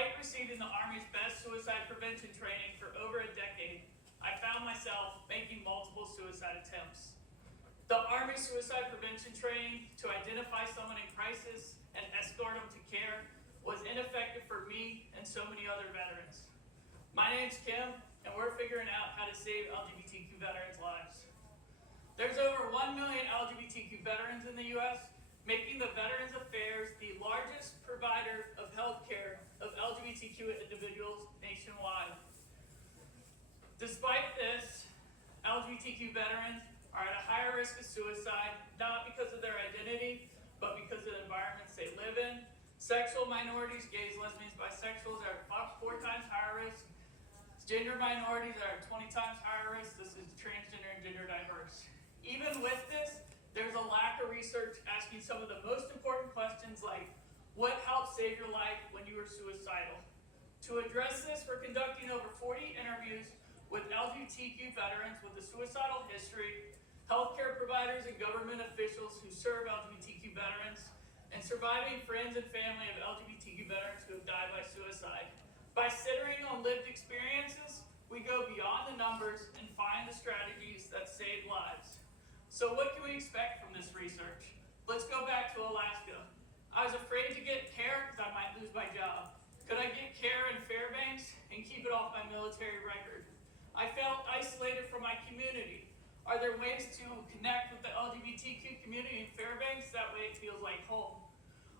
Despite receiving the Army's best suicide prevention training for over a decade, I found myself making multiple suicide attempts. The Army suicide prevention training to identify someone in crisis and escort them to care was ineffective for me and so many other veterans. My name's Kim, and we're figuring out how to save LGBTQ veterans' lives. There's over 1 million LGBTQ veterans in the U.S., making the Veterans Affairs the largest provider of healthcare of LGBTQ individuals nationwide. Despite this, LGBTQ veterans are at a higher risk of suicide, not because of their identity, but because of the environments they live in. Sexual minorities, gays, lesbians, bisexuals are 4 times higher risk. Gender minorities are 20 times higher risk. This is transgender and gender diverse. Even with this, there's a lack of research asking some of the most important questions like, what helped save your life when you were suicidal? To address this, we're conducting over 40 interviews with LGBTQ veterans with a suicidal history, healthcare providers and government officials who serve LGBTQ veterans, and surviving friends and family of LGBTQ veterans who have died by suicide. By centering on lived experiences, we go beyond the numbers and find the strategies that save lives. So what can we expect from this research? Let's go back to Alaska. I was afraid to get care because I might lose my job. Could I get care in Fairbanks and keep it off my military record? I felt isolated from my community. Are there ways to connect with the LGBTQ community in Fairbanks? That way it feels like home.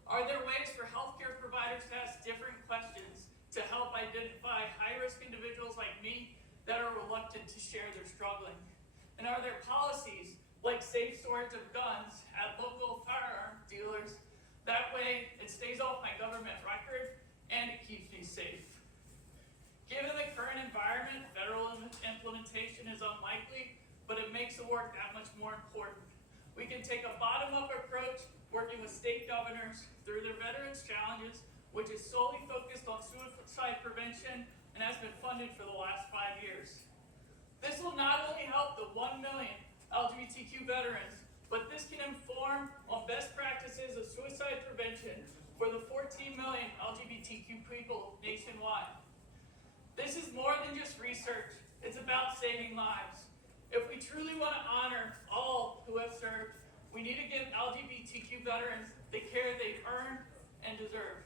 Are there ways for healthcare providers to ask different questions to help identify high-risk individuals like me that are reluctant to share their struggling? And are there policies like safe storage of guns at local firearm dealers? That way it stays off my government record and it keeps me safe. Given the current environment, federal implementation is unlikely, but it makes the work that much more important. We can take a bottom-up approach, working with state governors through their Veterans Challenges, which is solely focused on suicide prevention and has been funded for the last 5 years. This will not only help the 1 million LGBTQ veterans, but this can inform on best practices of suicide prevention for the 14 million LGBTQ people nationwide. This is more than just research, it's about saving lives. If we truly want to honor all who have served, we need to give LGBTQ veterans the care they've earned and deserve.